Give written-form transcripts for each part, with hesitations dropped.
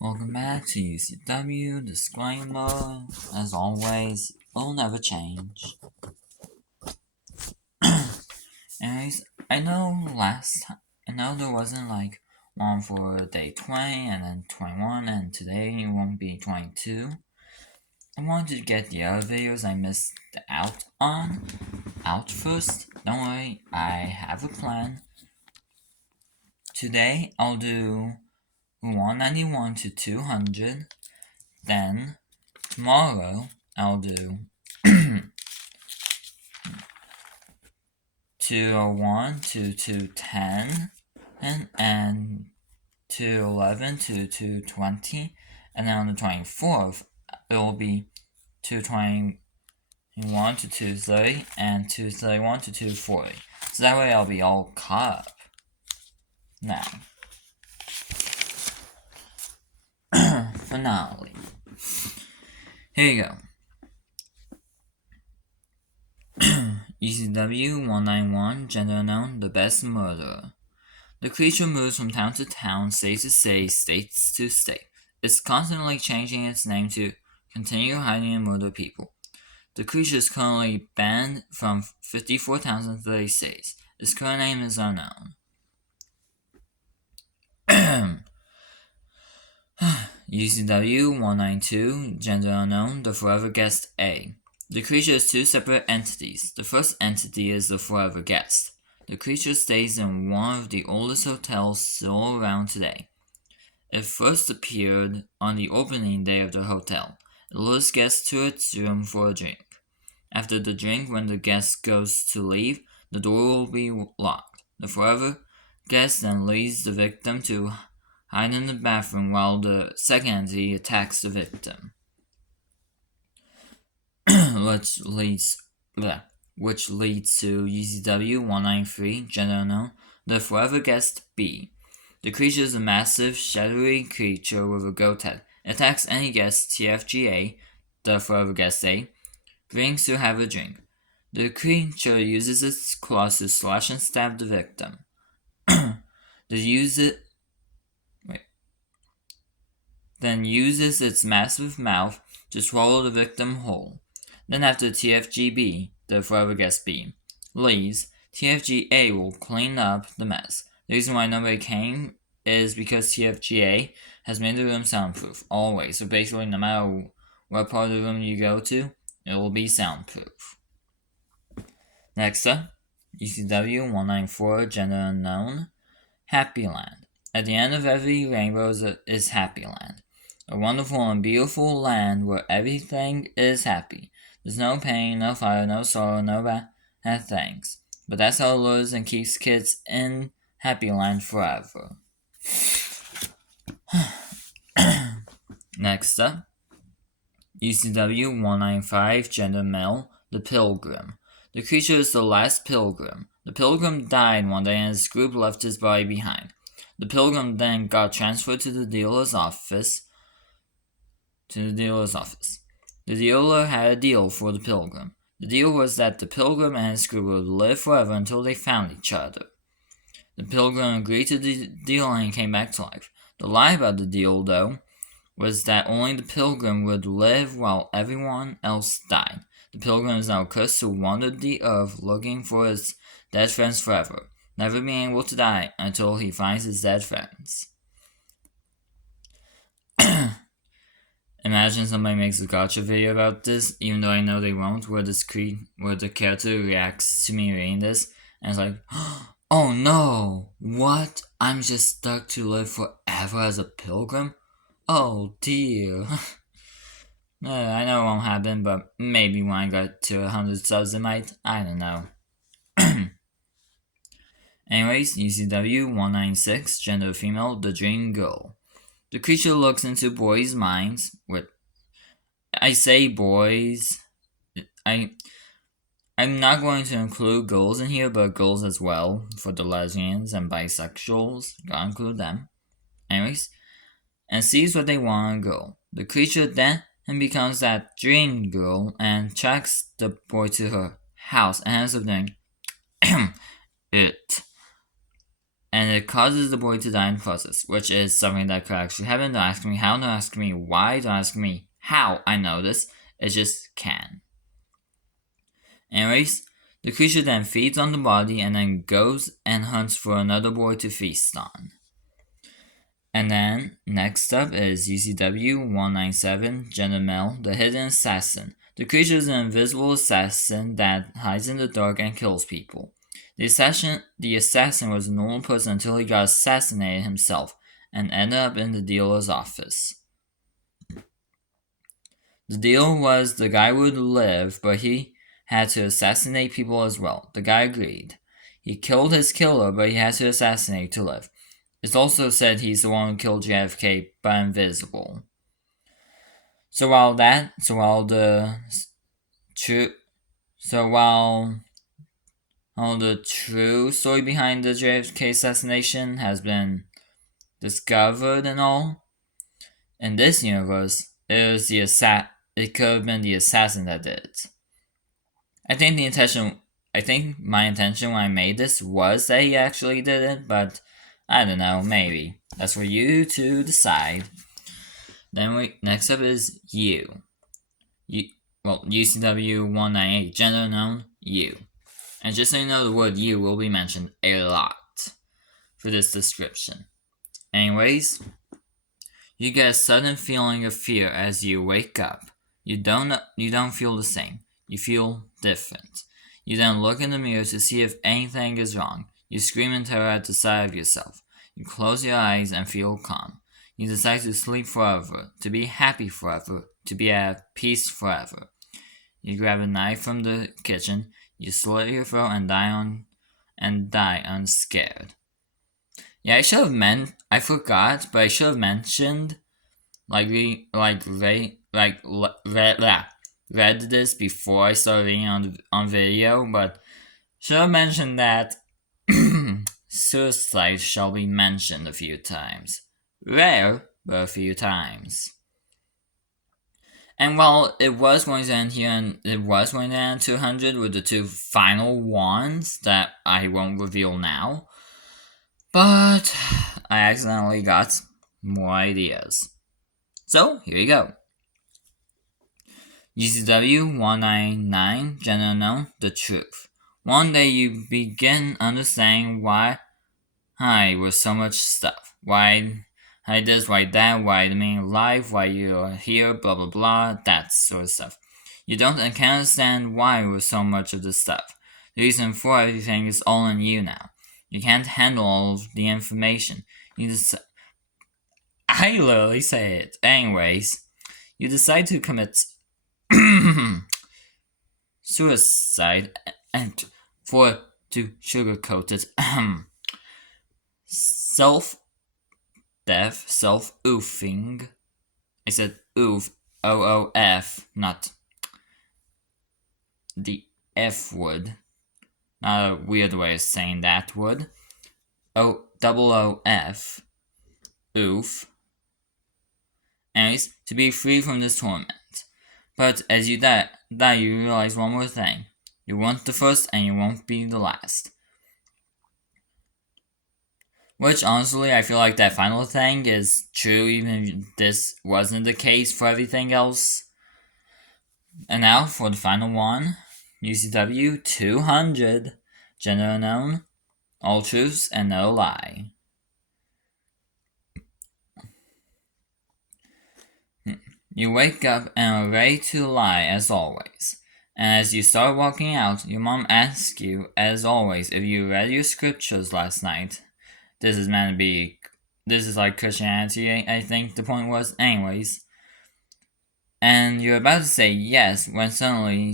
Welcome back to U.C.W. Disclaimer. As always, will never change. Anyways, I know there wasn't like one for day 20 and then 21, and today it won't be 22. I wanted to get the other videos I missed out first. Don't worry, I have a plan. Today I'll do 191 to 200. Then tomorrow I'll do 201 to 210 and 211 to 220, and then on the 24th it will be 221 to 230 and 231 to 240. So that way I'll be all caught up. Now, finale. Here you go. U.C.W. 191, gender unknown, the best murderer. The creature moves from town to town, state to state to state. It's constantly changing its name to continue hiding and murder people. The creature is currently banned from 54 towns and 30 states. Its current name is unknown. U.C.W. 192, gender unknown, the forever guest A. The creature is two separate entities. The first entity is the forever guest. The creature stays in one of the oldest hotels still around today. It first appeared on the opening day of the hotel. It lures guests to its room for a drink. After the drink, when the guest goes to leave, the door will be locked. The forever guest then leads the victim to hide in the bathroom while the second entity attacks the victim. which leads to U.C.W. 193, gender unknown, the forever guest B. The creature is a massive, shadowy creature with a goat head. It attacks any guest TFGA, the forever guest A, brings to have a drink. The creature uses its claws to slash and stab the victim. Then uses its massive mouth to swallow the victim whole. Then after TFGB, the forever guest B, leaves, TFGA will clean up the mess. The reason why nobody came is because TFGA has made the room soundproof, always. So basically, no matter what part of the room you go to, it will be soundproof. Next up, U.C.W. 194, gender unknown, Happy Land. At the end of every rainbow is Happy Land. A wonderful and beautiful land where everything is happy. There's no pain, no fire, no sorrow, no bad things. But that's how it lures and keeps kids in Happy Land forever. Next up, U.C.W. 195, gender male, the Pilgrim. The creature is the last pilgrim. The pilgrim died one day and his group left his body behind. The pilgrim then got transferred to the dealer's office. The dealer had a deal for the pilgrim. The deal was that the pilgrim and his crew would live forever until they found each other. The pilgrim agreed to the deal and came back to life. The lie about the deal, though, was that only the pilgrim would live while everyone else died. The pilgrim is now cursed to wander the earth looking for his dead friends forever, never being able to die until he finds his dead friends. Imagine somebody makes a gotcha video about this, even though I know they won't, where the character reacts to me reading this, and it's like, oh no, what? I'm just stuck to live forever as a pilgrim? Oh dear. I know it won't happen, but maybe when I get to 100 subs it might. I don't know. Anyways, U.C.W. 196, gender female, the dream girl. The creature looks into boys' minds. I say boys. I'm not going to include girls in here, but girls as well, for the lesbians and bisexuals. Gotta include them. Anyways, and sees what they want to go. The creature then becomes that dream girl and tracks the boy to her house and ends up doing it. and it causes the boy to die in the process, which is something that could actually happen. Don't ask me how, don't ask me why, don't ask me how I know this. It just can. Anyways, the creature then feeds on the body and then goes and hunts for another boy to feast on. And then, next up is U.C.W. 197, Gender Male, the Hidden Assassin. The creature is an invisible assassin that hides in the dark and kills people. The assassin was a normal person until he got assassinated himself and ended up in the dealer's office. The deal was the guy would live, but he had to assassinate people as well. The guy agreed. He killed his killer, but he had to assassinate to live. It's also said he's the one who killed JFK, but invisible. So while the true story behind the JFK assassination has been discovered and all, in this universe, it could have been the assassin that did it. I think my intention when I made this was that he actually did it, but I don't know, maybe. That's for you to decide. Then next up is U. U.C.W. 198, gender unknown, U. And just so you know, the word U will be mentioned a lot for this description. Anyways, you get a sudden feeling of fear as you wake up. You don't feel the same. You feel different. You then look in the mirror to see if anything is wrong. You scream in terror at the sight of yourself. You close your eyes and feel calm. You decide to sleep forever, to be happy forever, to be at peace forever. You grab a knife from the kitchen, you slit your throat and die unscared. Yeah, I forgot, but I should have mentioned, read this before I started reading on video, but should have mentioned that suicide shall be mentioned a few times. Rare, but a few times. And while it was going to end here, and it was going to end 200 with the two final ones that I won't reveal now, but I accidentally got more ideas. So, here you go. U.C.W. 199, gender unknown, the truth. One day you begin understanding why was so much stuff. Why this, why that, why the meaning of life, why you are here, blah blah blah, that sort of stuff. You can't understand why with so much of this stuff. The reason for everything is all in you now. You can't handle all of the information. I literally say it. Anyways, you decide to commit suicide and to sugarcoat it, self-death, self-oofing. I said oof, O-O-F, not the F word. Not a weird way of saying that word. O-double-O-F, oof. Anyways, to be free from this torment. But as you die, you realize one more thing. You weren't the first and you won't be the last. Which, honestly, I feel like that final thing is true even if this wasn't the case for everything else. And now, for the final one, U.C.W. 200, gender unknown, all truths and no lie. You wake up and are ready to lie as always. And as you start walking out, your mom asks you, as always, if you read your scriptures last night. This is like Christianity, I think the point was. Anyways. And you're about to say yes when you suddenly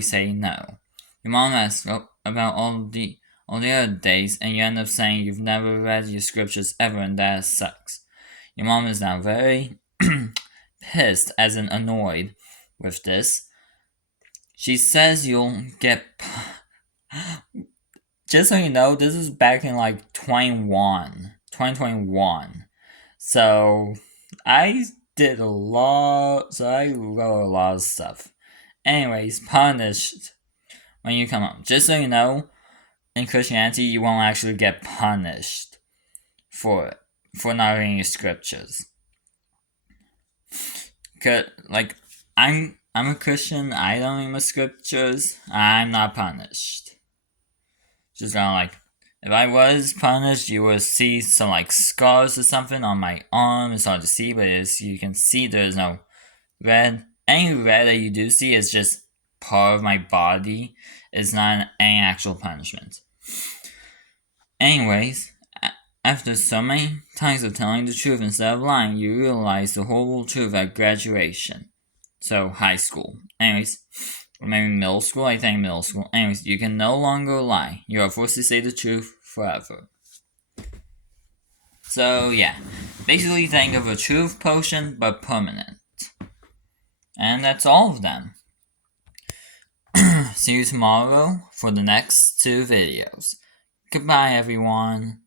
say no. Your mom asks about all the other days, and you end up saying you've never read your scriptures ever, and that sucks. Your mom is now very pissed, as in annoyed, with this. She says you'll get... Just so you know, this is back in 2021. So, I wrote a lot of stuff. Anyways, punished when you come home. Just so you know, in Christianity, you won't actually get punished for not reading your scriptures. Cause like I'm a Christian. I don't read my scriptures. I'm not punished. Just kind of like, if I was punished, you would see some like scars or something on my arm. It's hard to see, but as you can see, there's no red. Any red that you do see is just part of my body. It's not any actual punishment. Anyways, after so many times of telling the truth instead of lying, you realize the horrible truth at graduation. So, high school. Anyways, or maybe middle school, I think middle school. Anyways, you can no longer lie. You are forced to say the truth forever. So, yeah. Basically, think of a truth potion, but permanent. And that's all of them. See you tomorrow for the next 2 videos. Goodbye, everyone.